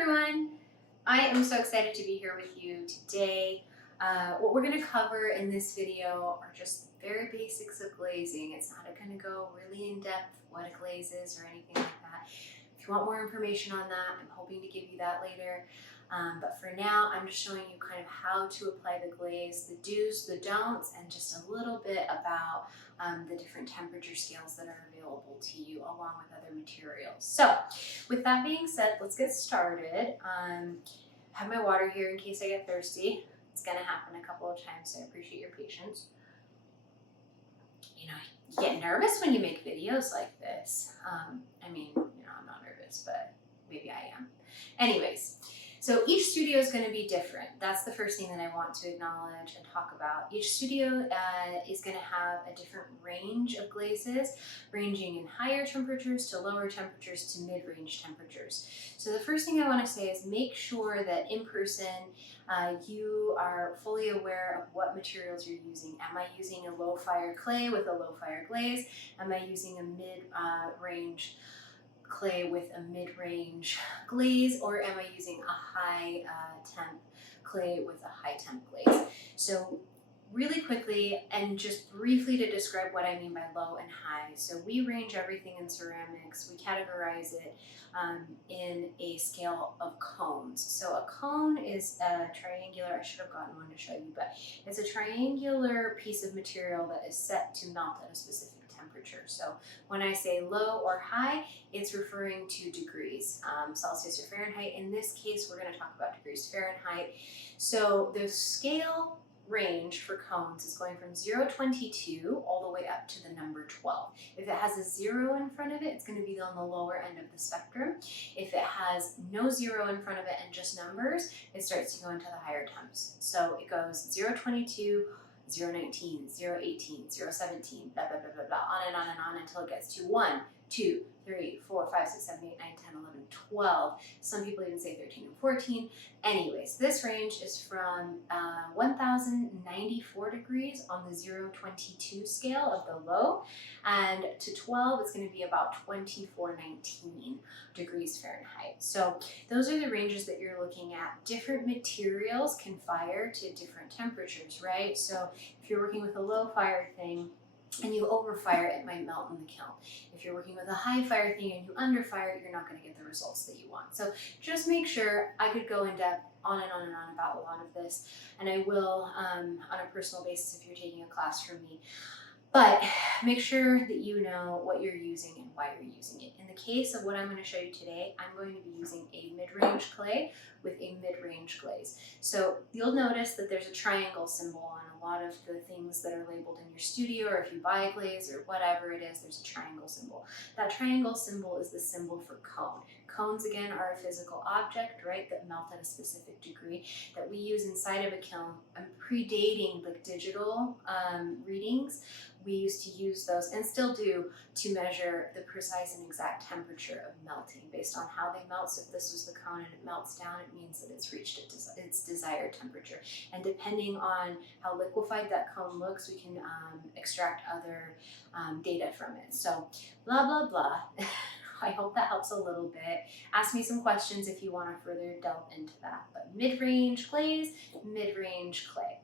everyone! I am so excited to be here with you today. What we're going to cover in this video are just very basics of glazing. It's not going to go really in depth what a glaze is or anything like that. If you want more information on that, I'm hoping to give you that later. But for now, I'm just showing you kind of how to apply the glaze, the do's, the don'ts, and just a little bit about the different temperature scales that are available to you along with other materials. So with that being said, let's get started. I have my water here in case I get thirsty. It's going to happen a couple of times, so I appreciate your patience. You know, you get nervous when you make videos like this. I'm not nervous, but maybe I am. Anyways, so each studio is going to be different. That's the first thing that I want to acknowledge and talk about. Each studio is going to have a different range of glazes, ranging in higher temperatures to lower temperatures to mid-range temperatures. So the first thing I want to say is make sure that in person you are fully aware of what materials you're using. Am I using a low fire clay with a low fire glaze? Am I using a mid-range clay with a mid-range glaze, or am I using a high temp clay with a high temp glaze? So really quickly and just briefly to describe what I mean by low and high. So we range everything in ceramics. We categorize it in a scale of cones. So a cone is a triangular, I should have gotten one to show you, but it's a triangular piece of material that is set to melt at a specific temperature. So when I say low or high, it's referring to degrees, Celsius or Fahrenheit. In this case, we're going to talk about degrees Fahrenheit. So the scale range for cones is going from 0.22 all the way up to the number 12. If it has a 0 in front of it, it's going to be on the lower end of the spectrum. If it has no 0 in front of it and just numbers, it starts to go into the higher temps. So it goes 0.22, 0.19, 0.18, 0.17, blah, blah, blah, blah, blah, on and on and on until it gets to 1, 2, 3, 4, 5, 6, 7, 8, 9, 10, 11, 12. Some people even say 13 and 14. Anyways, this range is from 1,094 degrees on the 0.22 scale of the low, and to 12, it's going to be about 2,419 degrees Fahrenheit. So those are the ranges that you're looking at. Different materials can fire to different temperatures, right? So if you're working with a low fire thing, and you overfire, it might melt in the kiln. If you're working with a high fire thing and you underfire it, you're not going to get the results that you want. So just make sure, I could go in depth on and on and on about a lot of this, and I will on a personal basis if you're taking a class from me. But make sure that you know what you're using and why you're using it. In the case of what I'm going to show you today, I'm going to be using a mid-range clay with a mid-range glaze. So you'll notice that there's a triangle symbol on a lot of the things that are labeled in your studio, or if you buy a glaze or whatever it is, there's a triangle symbol. That triangle symbol is the symbol for cone. Cones, again, are a physical object, right, that melt at a specific degree that we use inside of a kiln. Predating the digital readings, we used to use those, and still do, to measure the precise and exact temperature of melting based on how they melt. So if this was the cone and it melts down, it means that it's reached its desired temperature. And depending on how liquefied that cone looks, we can extract other data from it. So blah, blah, blah. I hope that helps a little bit. Ask me some questions if you want to further delve into that. But mid-range glaze, mid-range clay.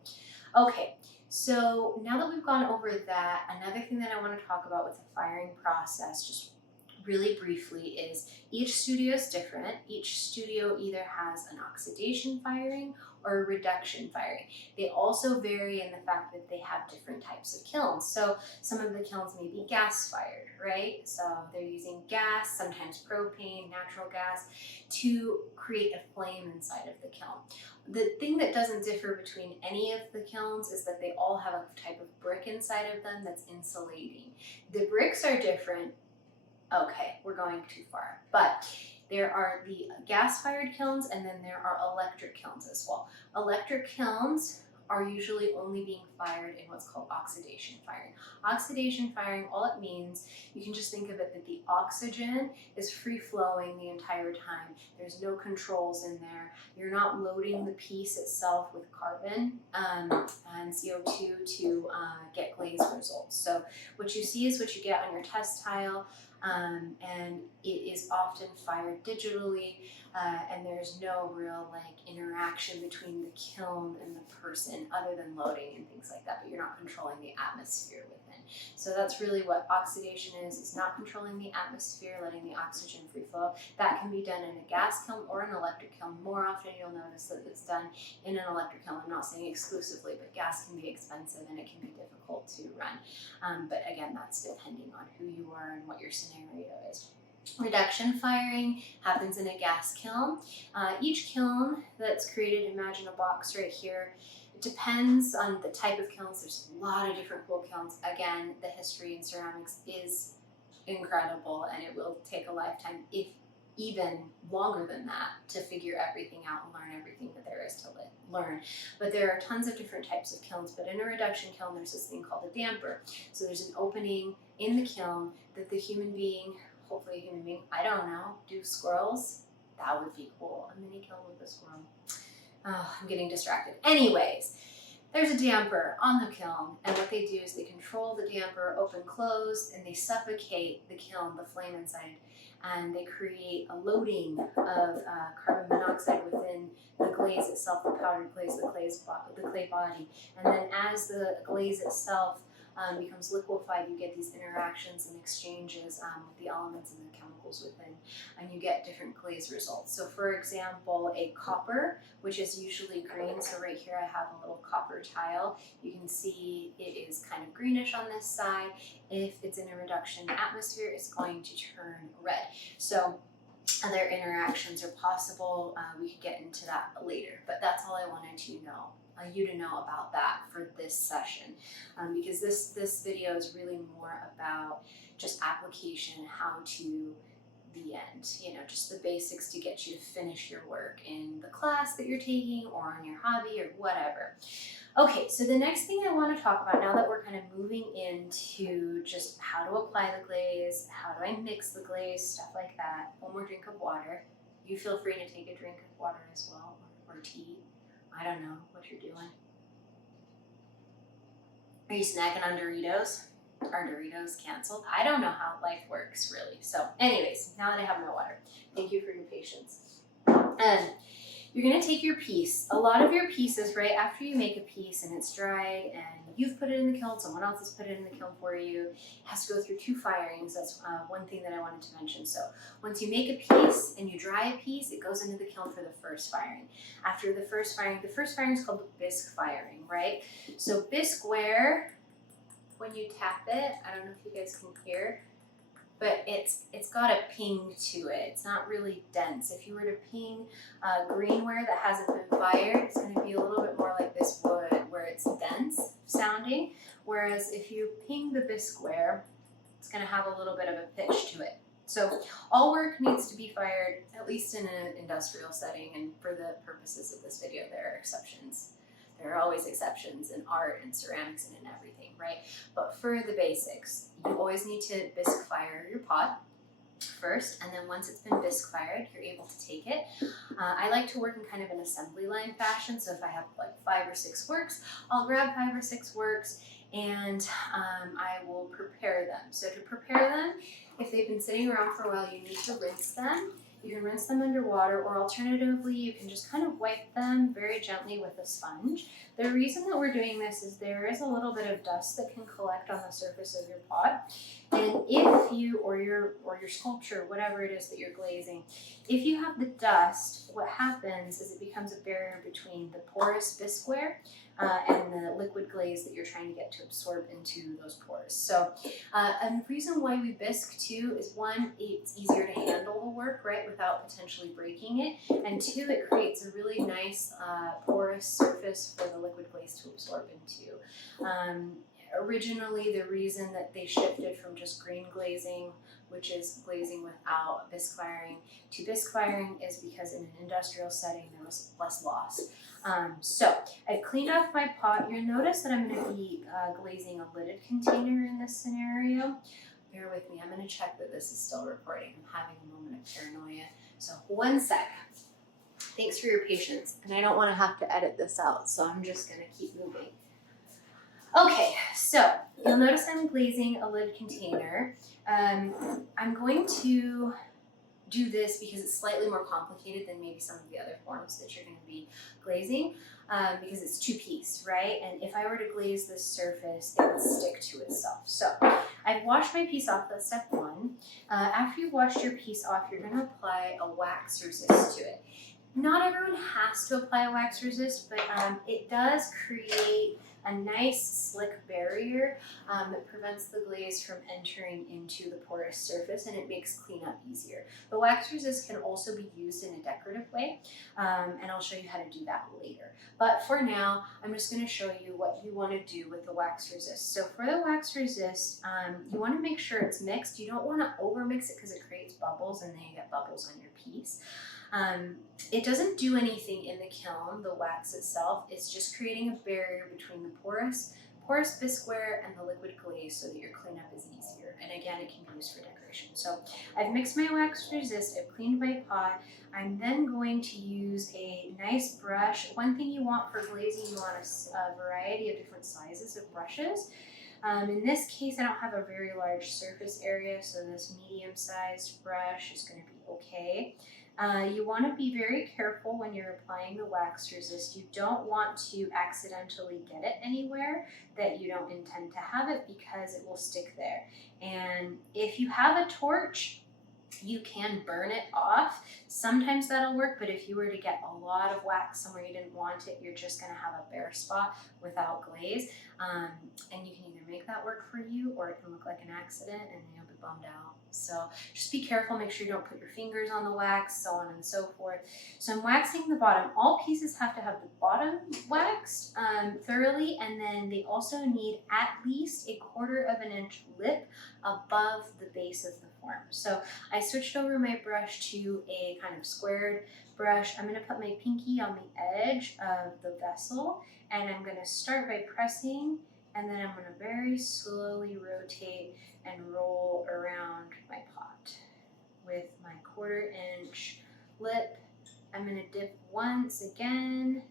Okay, so now that we've gone over that, another thing that I want to talk about with the firing process, just really briefly, is each studio is different. Each studio either has an oxidation firing or a reduction firing. They also vary in the fact that they have different types of kilns. So some of the kilns may be gas fired, right? So they're using gas, sometimes propane, natural gas, to create a flame inside of the kiln. The thing that doesn't differ between any of the kilns is that they all have a type of brick inside of them that's insulating. The bricks are different. Okay, we're going too far. But there are the gas-fired kilns, and then there are electric kilns as well. Electric kilns are usually only being fired in what's called oxidation firing. Oxidation firing, all it means, you can just think of it that the oxygen is free-flowing the entire time. There's no controls in there. You're not loading the piece itself with carbon and CO2 to get glaze results. So what you see is what you get on your test tile. and it is often fired digitally, and there's no real like interaction between the kiln and the person other than loading and things like that, but you're not controlling the atmosphere within. So that's really what oxidation is not controlling the atmosphere, letting the oxygen free flow. That can be done in a gas kiln or an electric kiln. More often you'll notice that it's done in an electric kiln. I'm not saying exclusively, but gas can be expensive and it can be difficult to run. But again, that's depending on who you are and what your scenario is. Reduction firing happens in a gas kiln. Each kiln that's created, imagine a box right here. It depends on the type of kilns. There's a lot of different cool kilns. Again, the history in ceramics is incredible, and it will take a lifetime, if even longer than that, to figure everything out and learn everything that there is to learn. But there are tons of different types of kilns, but in a reduction kiln there's this thing called a damper. So there's an opening in the kiln that the human being, hopefully a human being, I don't know, do squirrels? That would be cool, a mini kiln with a squirrel. Oh, I'm getting distracted. Anyways, there's a damper on the kiln, and what they do is they control the damper, open, close, and they suffocate the kiln, the flame inside, and they create a loading of carbon monoxide within the glaze itself, the powdered glaze, the clay body. And then as the glaze itself becomes liquefied, you get these interactions and exchanges with the elements and the chemicals within, and you get different glaze results. So for example, a copper, which is usually green, so right here I have a little copper tile. You can see it is kind of greenish on this side. If it's in a reduction atmosphere, it's going to turn red. So other interactions are possible. We could get into that later, but that's all I wanted to know. You to know about that for this session, because this video is really more about just application, how to the end, just the basics to get you to finish your work in the class that you're taking or on your hobby or whatever. Okay, so the next thing I want to talk about, now that we're kind of moving into just how to apply the glaze, how do I mix the glaze, stuff like that. One more drink of water. You feel free to take a drink of water as well, or tea. I don't know what you're doing. Are you snacking on Doritos? Are Doritos canceled? I don't know how life works, really. So anyways, now that I have my water, thank you for your patience. You're going to take your piece. A lot of your pieces, right after you make a piece and it's dried and you've put it in the kiln, someone else has put it in the kiln for you, it has to go through 2 firings. That's one thing that I wanted to mention. So once you make a piece and you dry a piece, it goes into the kiln for the first firing. After the first firing is called the bisque firing, right? So bisque ware, when you tap it, I don't know if you guys can hear, but it's got a ping to it. It's not really dense. If you were to ping greenware that hasn't been fired, it's going to be a little bit more like this wood, where it's dense sounding. Whereas if you ping the bisqueware, it's going to have a little bit of a pitch to it. So all work needs to be fired, at least in an industrial setting. And for the purposes of this video, there are exceptions. There are always exceptions in art and ceramics and in everything, right? But for the basics, you always need to bisque fire your pot first, and then once it's been bisque fired, you're able to take it. I like to work in kind of an assembly line fashion, so if I have like 5 or 6 works, I'll grab 5 or 6 works and I will prepare them. So to prepare them, if they've been sitting around for a while, you need to rinse them. You can rinse them underwater, or alternatively, you can just kind of wipe them very gently with a sponge. The reason that we're doing this is there is a little bit of dust that can collect on the surface of your pot. And if you, or your sculpture, whatever it is that you're glazing, if you have the dust, what happens is it becomes a barrier between the porous bisqueware and the liquid glaze that you're trying to get to absorb into those pores. So a reason why we bisque too is 1, it's easier to handle the work, right, without potentially breaking it, and 2, it creates a really nice porous surface for the liquid glaze to absorb into. Originally, the reason that they shifted from just green glazing, which is glazing without bisque firing, to bisque firing is because in an industrial setting there was less loss. So I've cleaned off my pot. You'll notice that I'm going to be glazing a lidded container in this scenario. Bear with me. I'm going to check that this is still recording. I'm having a moment of paranoia. So 1 sec. Thanks for your patience. And I don't want to have to edit this out, so I'm just going to keep moving. Okay, so you'll notice I'm glazing a lid container. I'm going to do this because it's slightly more complicated than maybe some of the other forms that you're going to be glazing, because it's two-piece, right? And if I were to glaze this surface, it would stick to itself. So I've washed my piece off. That's step one. After you've washed your piece off, you're going to apply a wax resist to it. Not everyone has to apply a wax resist, but it does create a nice slick barrier that prevents the glaze from entering into the porous surface, and it makes cleanup easier. The wax resist can also be used in a decorative way, and I'll show you how to do that later. But for now, I'm just going to show you what you want to do with the wax resist. So for the wax resist, you want to make sure it's mixed. You don't want to over mix it because it creates bubbles, and then you get bubbles on your piece. It doesn't do anything in the kiln, the wax itself. It's just creating a barrier between the porous bisqueware and the liquid glaze so that your cleanup is easier. And again, it can be used for decoration. So I've mixed my wax resist, I've cleaned my pot. I'm then going to use a nice brush. One thing you want for glazing, you want a variety of different sizes of brushes. In this case, I don't have a very large surface area, so this medium-sized brush is going to be okay. You want to be very careful when you're applying the wax resist. You don't want to accidentally get it anywhere that you don't intend to have it, because it will stick there. And if you have a torch, you can burn it off. Sometimes that'll work, but if you were to get a lot of wax somewhere you didn't want it, you're just going to have a bare spot without glaze. And you can either make that work for you, or it can look like an accident and you'll be bummed out. So just be careful, make sure you don't put your fingers on the wax, so on and so forth. So I'm waxing the bottom. All pieces have to have the bottom waxed thoroughly, and then they also need at least 1/4 inch lip above the base of the form. So I switched over my brush to a kind of squared brush. I'm going to put my pinky on the edge of the vessel, and I'm going to start by pressing, and then I'm going to very slowly rotate and roll around my pot with my 1/4 inch lip. I'm going to dip once again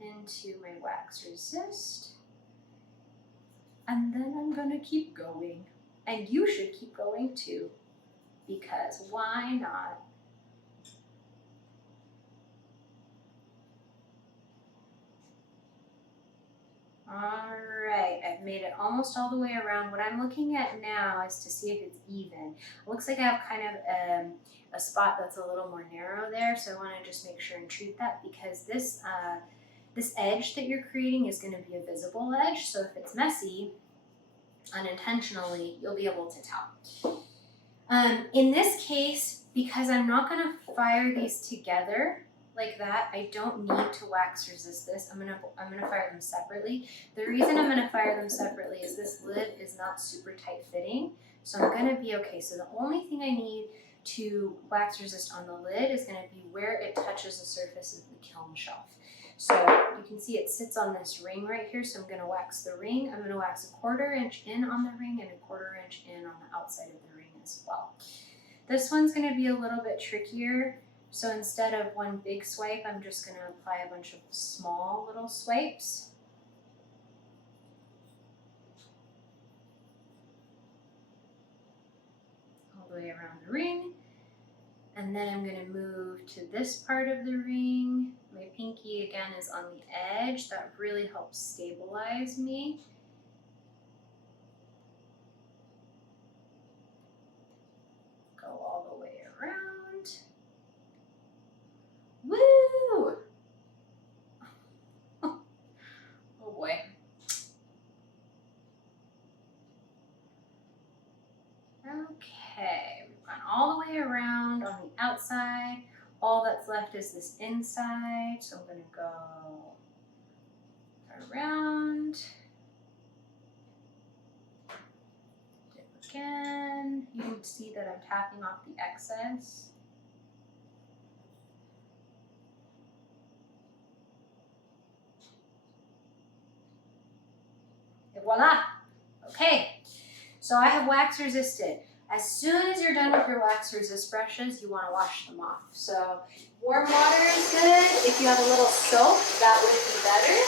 into my wax resist, and then I'm going to keep going. And you should keep going too, because why not? All right, I've made it almost all the way around. What I'm looking at now is to see if it's even. It looks like I have kind of a spot that's a little more narrow there, so I want to just make sure and treat that, because this edge that you're creating is going to be a visible edge, so if it's messy, unintentionally, you'll be able to tell. In this case, because I'm not going to fire these together like that, I don't need to wax resist this. I'm gonna fire them separately. The reason I'm gonna fire them separately is this lid is not super tight fitting, so I'm gonna be okay. So the only thing I need to wax resist on the lid is gonna be where it touches the surface of the kiln shelf. So you can see it sits on this ring right here, so I'm going to wax the ring. I'm going to wax 1/4 inch in on the ring and 1/4 inch in on the outside of the ring as well. This one's going to be a little bit trickier, so instead of one big swipe, I'm just going to apply a bunch of small little swipes. All the way around the ring. And then I'm going to move to this part of the ring. My pinky again is on the edge. That really helps stabilize me. Go all the way around. Woo! Oh boy. Okay, we've gone all the way around on the outside. All that's left is this inside, so I'm going to go around. Dip again. You can see that I'm tapping off the excess. And voila! Okay, so I have wax resisted. As soon as you're done with your wax resist brushes, you want to wash them off. So warm water is good. If you have a little soap, that would be better,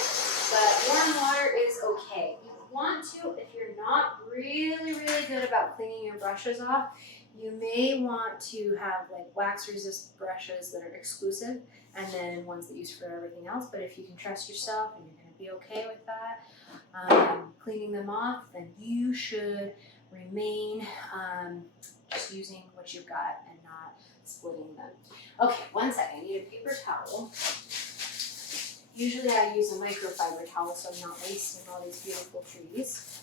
but warm water is okay. You want to, if you're not really good about cleaning your brushes off, you may want to have like wax resist brushes that are exclusive and then ones that you use for everything else. But if you can trust yourself and you're going to be okay with that, cleaning them off, then you should remain just using what you've got and not splitting them. Okay, one second, I need a paper towel. Usually I use a microfiber towel so I'm not wasting all these beautiful trees.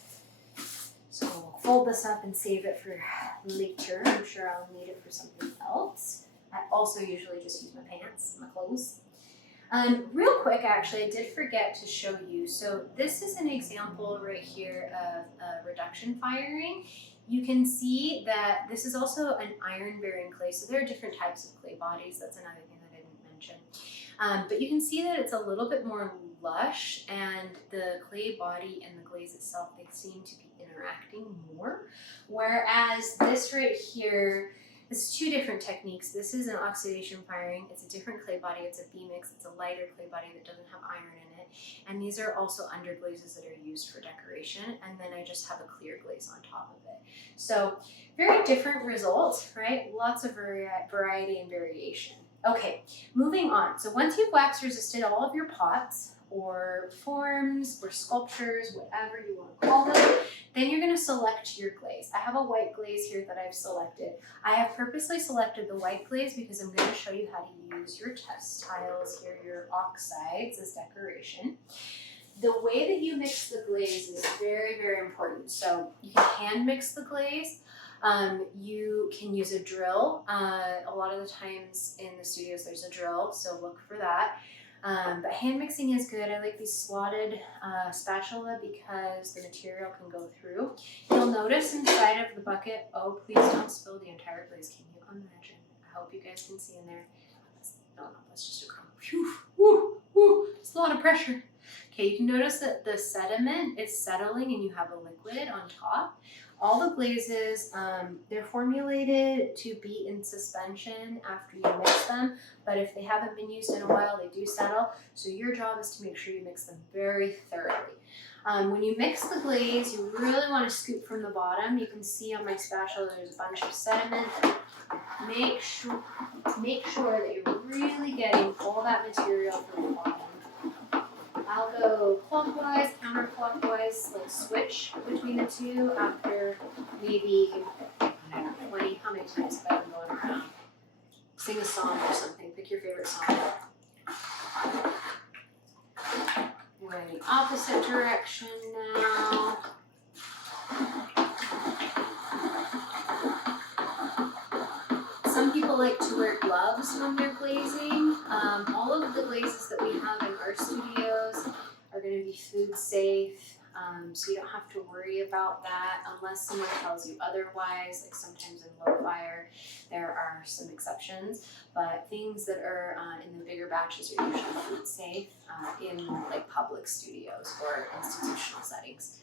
So we'll fold this up and save it for later. I'm sure I'll need it for something else. I also usually just use my pants and my clothes. Real quick, actually, I did forget to show you. So this is an example right here of reduction firing. You can see that this is also an iron-bearing clay. So there are different types of clay bodies. That's another thing that I didn't mention. But you can see that it's a little bit more lush, and the clay body and the glaze itself, they seem to be interacting more. Whereas this right here, this is two different techniques. This is an oxidation firing. It's a different clay body. It's a B-mix. It's a lighter clay body that doesn't have iron in it. And these are also underglazes that are used for decoration. And then I just have a clear glaze on top of it. So very different results, right? Lots of variety and variation. Okay, moving on. So once you've wax resisted all of your pots or forms or sculptures, whatever you want to call them, then you're going to select your glaze. I have a white glaze here that I've selected. I have purposely selected the white glaze because I'm going to show you how to use your test tiles here, your oxides as decoration. The way that you mix the glaze is very important. So you can hand mix the glaze. You can use a drill. A lot of the times in the studios there's a drill, so look for that. But hand mixing is good. I like these slotted spatula because the material can go through. You'll notice inside of the bucket, oh, please don't spill the entire glaze. Can you imagine? I hope you guys can see in there. No, that's just a crumb. Phew, woo, woo. It's a lot of pressure. Okay, you can notice that the sediment is settling and you have a liquid on top. All the glazes, they're formulated to be in suspension after you mix them, but if they haven't been used in a while, they do settle. So your job is to make sure you mix them very thoroughly. When you mix the glaze, you really want to scoop from the bottom. You can see on my spatula there's a bunch of sediment. Make sure that you're really getting all that material from the bottom. I'll go clockwise, counterclockwise, like switch between the two after maybe, I don't know, 20, how many times have I been going around? Sing a song or something, pick your favorite song. We're going the opposite direction now. Some people like to wear gloves when they're glazing. All of the glazes that we have in our studios are going to be food safe, so you don't have to worry about that unless someone tells you otherwise. Like sometimes in low fire, there are some exceptions, but things that are in the bigger batches are usually food safe in like public studios or institutional settings.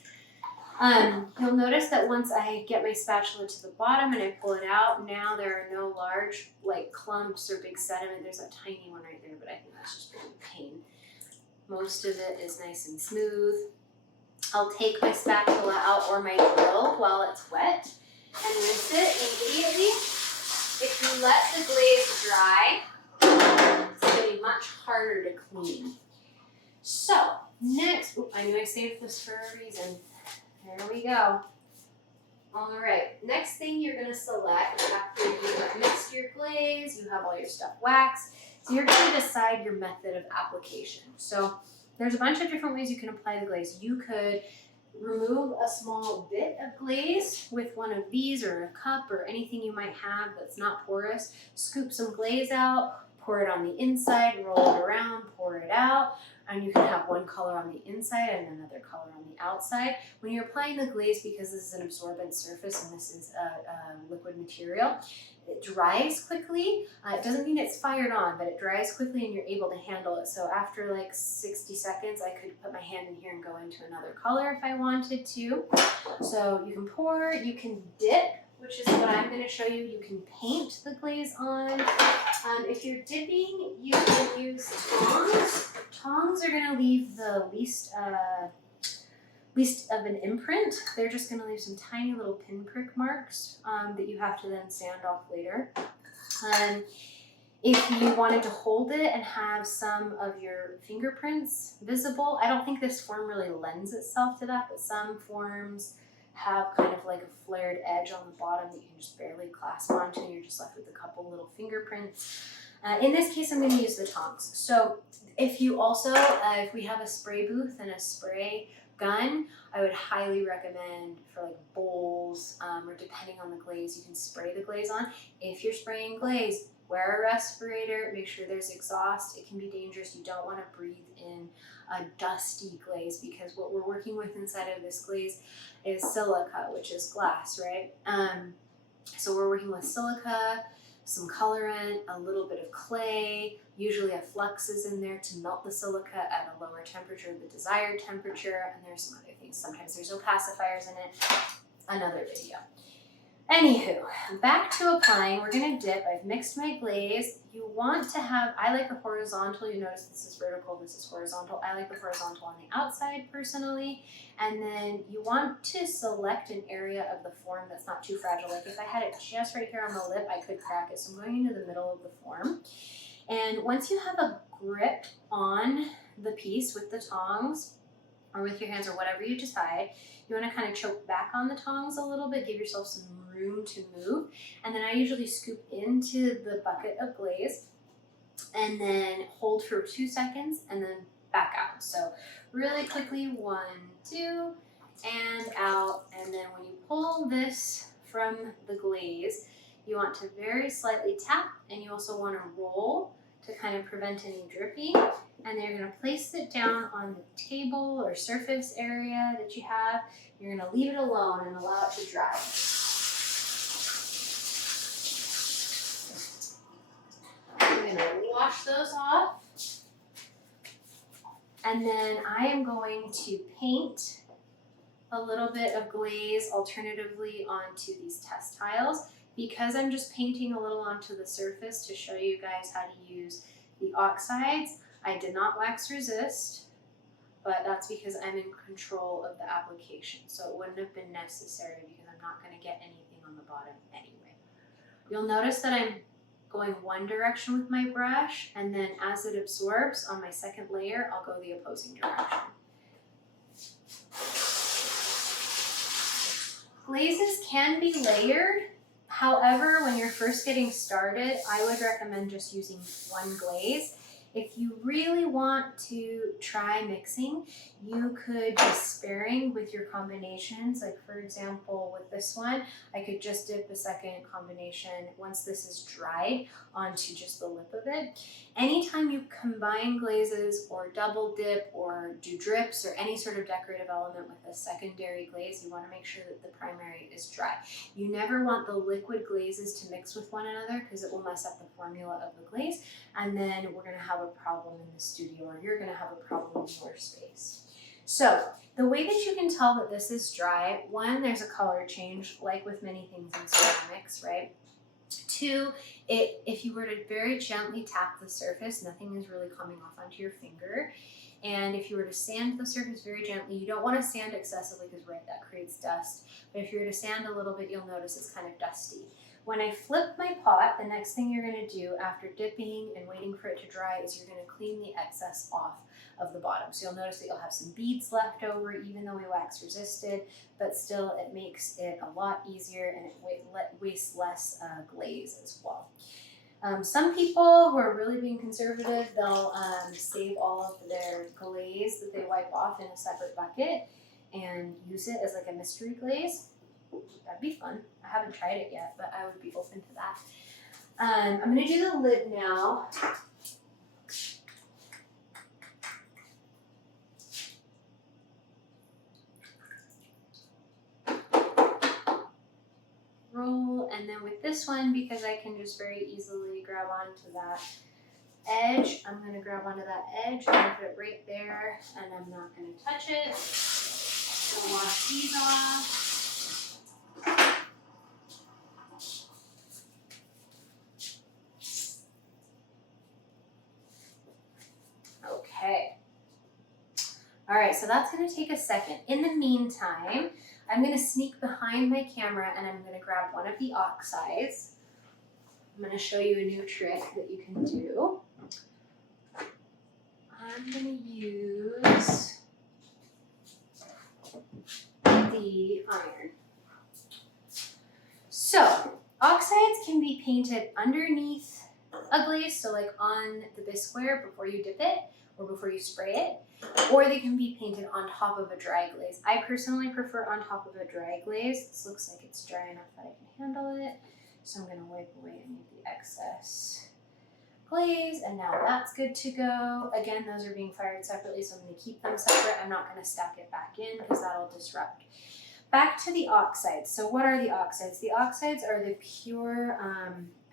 You'll notice that once I get my spatula to the bottom and I pull it out, now there are no large like clumps or big sediment. There's a tiny one right there, but I think that's just really pain. Most of it is nice and smooth. I'll take my spatula out or my drill while it's wet and rinse it immediately. If you let the glaze dry, it's going to be much harder to clean. So next, I knew I saved this for a reason. There we go. All right, next thing you're going to select after you have mixed your glaze, you have all your stuff waxed, so you're going to decide your method of application. So there's a bunch of different ways you can apply the glaze. You could remove a small bit of glaze with one of these or a cup or anything you might have that's not porous. Scoop some glaze out, pour it on the inside, roll it around, pour it out. And you can have one color on the inside and another color on the outside. When you're applying the glaze, because this is an absorbent surface and this is a liquid material, it dries quickly. It doesn't mean it's fired on, but it dries quickly and you're able to handle it. So after like 60 seconds, I could put my hand in here and go into another color if I wanted to. So you can pour, you can dip, which is what I'm going to show you. You can paint the glaze on. If you're dipping, you can use tongs. Tongs are going to leave the least least of an imprint. They're just going to leave some tiny little pinprick marks that you have to then sand off later. If you wanted to hold it and have some of your fingerprints visible, I don't think this form really lends itself to that, but some forms have kind of like a flared edge on the bottom that you can just barely clasp onto, and you're just left with a couple little fingerprints. In this case, I'm going to use the tongs. So if you also, if we have a spray booth and a spray gun, I would highly recommend for like bowls, or depending on the glaze, you can spray the glaze on. If you're spraying glaze, wear a respirator, make sure there's exhaust. It can be dangerous. You don't want to breathe in a dusty glaze, because what we're working with inside of this glaze is silica, which is glass, right? So we're working with silica, some colorant, a little bit of clay, usually a flux is in there to melt the silica at a lower temperature, the desired temperature, and there's some other things. Sometimes there's opacifiers in it, another video. Anywho, back to applying. We're going to dip. I've mixed my glaze. You want to have, I like a horizontal. You notice this is vertical, this is horizontal. I like the horizontal on the outside personally. And then you want to select an area of the form that's not too fragile. Like if I had it just right here on the lip, I could crack it. So I'm going into the middle of the form. And once you have a grip on the piece with the tongs, or with your hands, or whatever you decide, you want to kind of choke back on the tongs a little bit, give yourself some room to move. And then I usually scoop into the bucket of glaze and then hold for 2 seconds and then back out. So really quickly, 1, 2, and out. And then when you pull this from the glaze, you want to very slightly tap, and you also want to roll to kind of prevent any dripping. And then you're going to place it down on the table or surface area that you have. You're going to leave it alone and allow it to dry. I'm going to wash those off. And then I am going to paint a little bit of glaze alternatively onto these test tiles. Because I'm just painting a little onto the surface to show you guys how to use the oxides, I did not wax resist, but that's because I'm in control of the application. So it wouldn't have been necessary because I'm not going to get anything on the bottom anyway. You'll notice that I'm going one direction with my brush, and then as it absorbs on my second layer, I'll go the opposing direction. Glazes can be layered. However, when you're first getting started, I would recommend just using one glaze. If you really want to try mixing, you could be sparing with your combinations. Like for example, with this one, I could just dip a second combination once this is dried onto just the lip of it. Anytime you combine glazes or double dip or do drips or any sort of decorative element with a secondary glaze, you want to make sure that the primary is dry. You never want the liquid glazes to mix with one another because it will mess up the formula of the glaze, and then we're going to have a problem in the studio, or you're going to have a problem in your space. So the way that you can tell that this is dry, one, there's a color change, like with many things in ceramics, right? 2, if you were to very gently tap the surface, nothing is really coming off onto your finger. And if you were to sand the surface very gently, you don't want to sand excessively because that creates dust. But if you were to sand a little bit, you'll notice it's kind of dusty. When I flip my pot, the next thing you're going to do after dipping and waiting for it to dry is you're going to clean the excess off of the bottom. So you'll notice that you'll have some beads left over, even though we wax resisted, but still it makes it a lot easier and it wastes less glaze as well. Some people who are really being conservative, they'll save all of their glaze that they wipe off in a separate bucket and use it as like a mystery glaze. That'd be fun. I haven't tried it yet, but I would be open to that. I'm going to do the lid now. Roll, and then with this one, because I can just very easily grab onto that edge, I'm going to grab onto that edge and put it right there, and I'm not going to touch it. I'll wash these off. Okay. All right, so that's gonna take a second. In the meantime, I'm gonna sneak behind my camera and I'm gonna grab one of the oxides. I'm gonna show you a new trick that you can do. I'm gonna use the iron. So, oxides can be painted underneath a glaze, so like on the bisqueware before you dip it or before you spray it, or they can be painted on top of a dry glaze. I personally prefer on top of a dry glaze. This looks like it's dry enough that I can handle it. So I'm gonna wipe away any of the excess glaze, and now that's good to go. Again, those are being fired separately, so I'm gonna keep them separate. I'm not gonna stack it back in because that'll disrupt. Back to the oxides. So what are the oxides? The oxides are the pure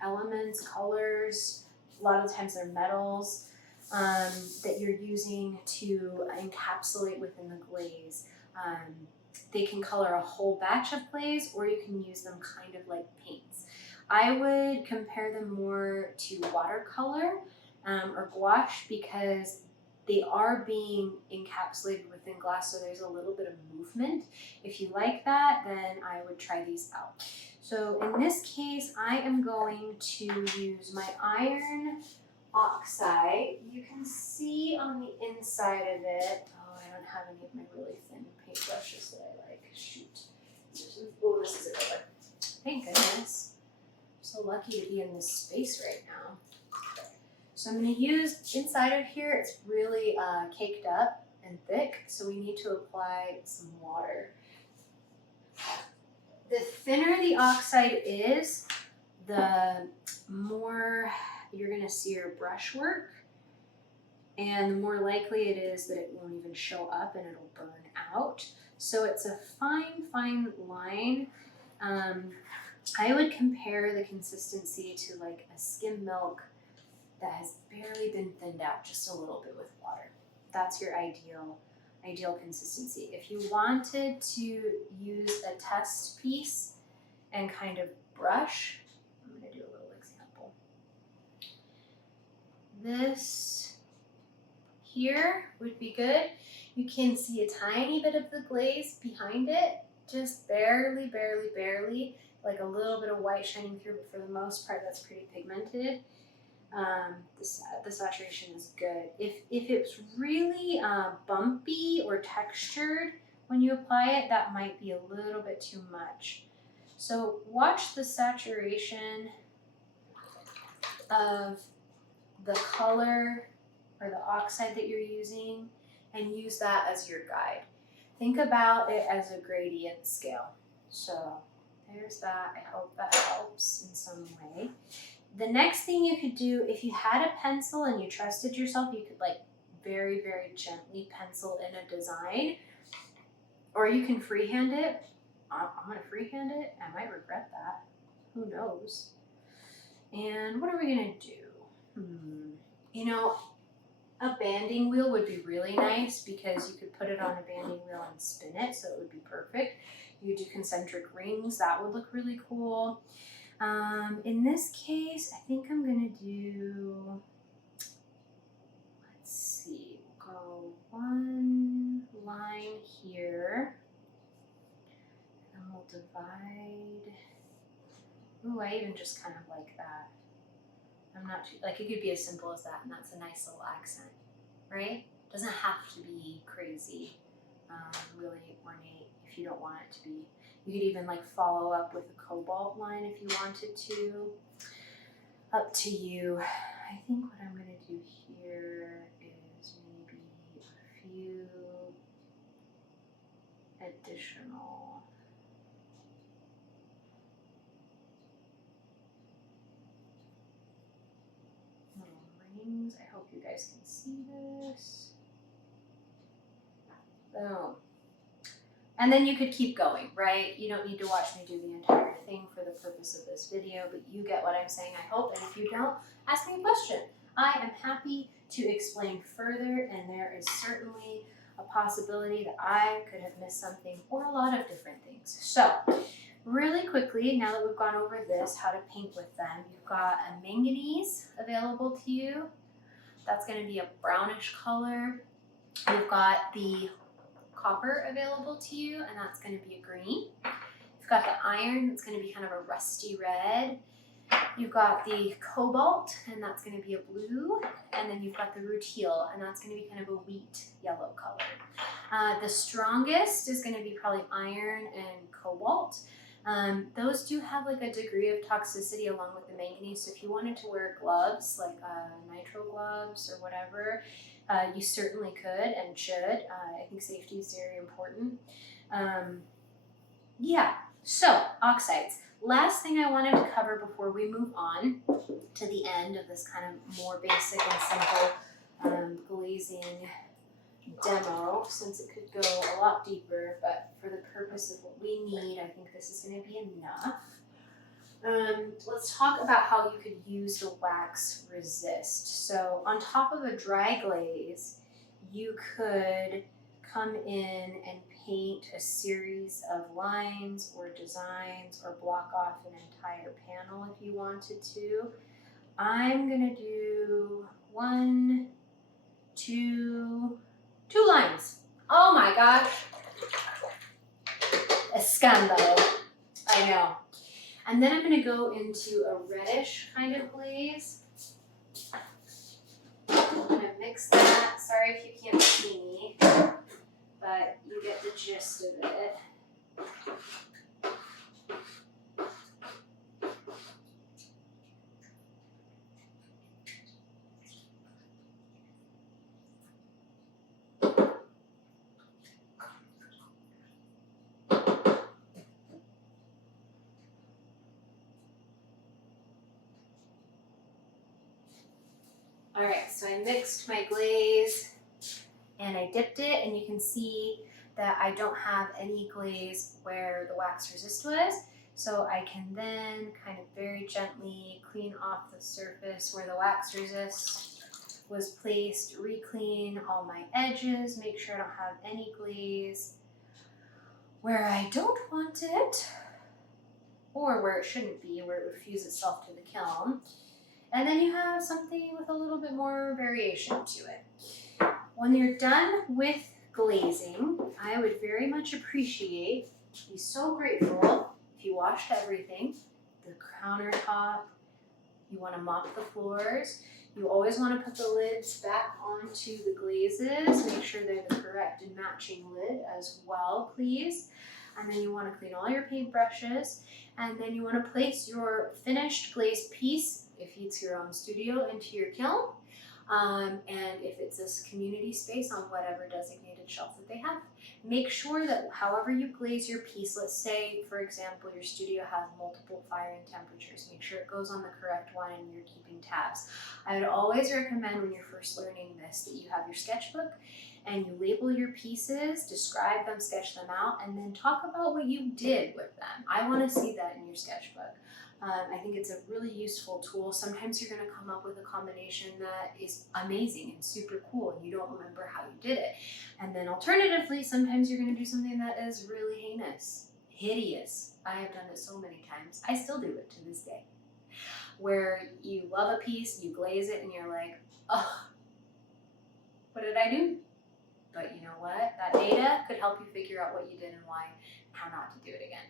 elements, colors, a lot of times they're metals that you're using to encapsulate within the glaze. They can color a whole batch of glaze, or you can use them kind of like paints. I would compare them more to watercolor or gouache because they are being encapsulated within glass, so there's a little bit of movement. If you like that, then I would try these out. So in this case, I am going to use my iron oxide. You can see on the inside of it, oh, I don't have any of my really thin paintbrushes that I like. Shoot. Oh, this is a good one. Thank goodness. I'm so lucky to be in this space right now. So I'm going to use, inside of here, it's really caked up and thick, so we need to apply some water. The thinner the oxide is, the more you're going to see your brushwork, and the more likely it is that it won't even show up and it'll burn out. So it's a fine, fine line. I would compare the consistency to like a skim milk that has barely been thinned out just a little bit with water. That's your ideal consistency. If you wanted to use a test piece and kind of brush, I'm gonna do a little example. This here would be good. You can see a tiny bit of the glaze behind it, just barely, barely, barely, like a little bit of white shining through, but for the most part, that's pretty pigmented. The saturation is good. If it's really bumpy or textured when you apply it, that might be a little bit too much. So watch the saturation of the color or the oxide that you're using and use that as your guide. Think about it as a gradient scale. So there's that. I hope that helps in some way. The next thing you could do, if you had a pencil and you trusted yourself, you could like very, very gently pencil in a design, or you can freehand it. I'm gonna freehand it. I might regret that. Who knows? And what are we gonna do? You know, a banding wheel would be really nice because you could put it on a banding wheel and spin it, so it would be perfect. You do concentric rings, that would look really cool. In this case, I think I'm gonna do, let's see, we'll go one line here, and we'll divide. Ooh, I even just kind of like that. I'm not too, like, it could be as simple as that, and that's a nice little accent, right? Doesn't have to be crazy, really ornate if you don't want it to be. You could even like follow up with a cobalt line if you wanted to. Up to you. I think what I'm gonna do here is maybe a few additional little rings. I hope you guys can see this. Boom. And then you could keep going, right? You don't need to watch me do the entire thing for the purpose of this video, but you get what I'm saying, I hope. And if you don't, ask me a question. I am happy to explain further, and there is certainly a possibility that I could have missed something or a lot of different things. So, really quickly, now that we've gone over this, how to paint with them, you've got a manganese available to you. That's going to be a brownish color. You've got the copper available to you, and that's going to be a green. You've got the iron, that's going to be kind of a rusty red. You've got the cobalt, and that's going to be a blue. And then you've got the rutile, and that's going to be kind of a wheat yellow color. The strongest is going to be probably iron and cobalt. Those do have like a degree of toxicity along with the manganese. So if you wanted to wear gloves, like nitrile gloves or whatever, you certainly could and should. I think safety is very important. Yeah, so oxides. Last thing I wanted to cover before we move on to the end of this kind of more basic and simple glazing demo, since it could go a lot deeper, but for the purpose of what we need, I think this is going to be enough. Let's talk about how you could use the wax resist. So on top of a dry glaze, you could come in and paint a series of lines or designs or block off an entire panel if you wanted to. I'm going to do two lines. Oh my gosh. Escambo. I know. And then I'm going to go into a reddish kind of glaze. I'm going to mix that. Sorry if you can't see me, but you get the gist of it. All right, so I mixed my glaze and I dipped it, and you can see that I don't have any glaze where the wax resist was. So I can then kind of very gently clean off the surface where the wax resist was placed, re-clean all my edges, make sure I don't have any glaze where I don't want it, or where it shouldn't be, where it would fuse itself to the kiln. And then you have something with a little bit more variation to it. When you're done with glazing, I would very much appreciate, be so grateful if you washed everything, the countertop, you want to mop the floors. You always want to put the lids back onto the glazes. Make sure they're the correct and matching lid as well, please. And then you want to clean all your paintbrushes. And then you want to place your finished glazed piece, if it's your own studio, into your kiln. And if it's this community space, on whatever designated shelf that they have. Make sure that however you glaze your piece, let's say, for example, your studio has multiple firing temperatures, make sure it goes on the correct one and you're keeping tabs. I would always recommend when you're first learning this that you have your sketchbook and you label your pieces, describe them, sketch them out, and then talk about what you did with them. I want to see that in your sketchbook. I think it's a really useful tool. Sometimes you're going to come up with a combination that is amazing and super cool and you don't remember how you did it. And then alternatively, sometimes you're going to do something that is really heinous, hideous. I have done it so many times. I still do it to this day. Where you love a piece, you glaze it, and you're like, oh, what did I do? But you know what? That data could help you figure out what you did and why, and how not to do it again.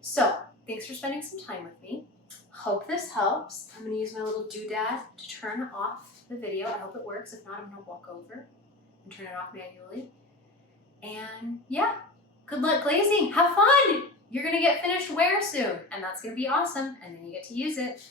So, thanks for spending some time with me. Hope this helps. I'm going to use my little doodad to turn off the video. I hope it works. If not, I'm going to walk over and turn it off manually. And yeah, good luck glazing. Have fun. You're going to get finished wear soon, and that's going to be awesome. And then you get to use it.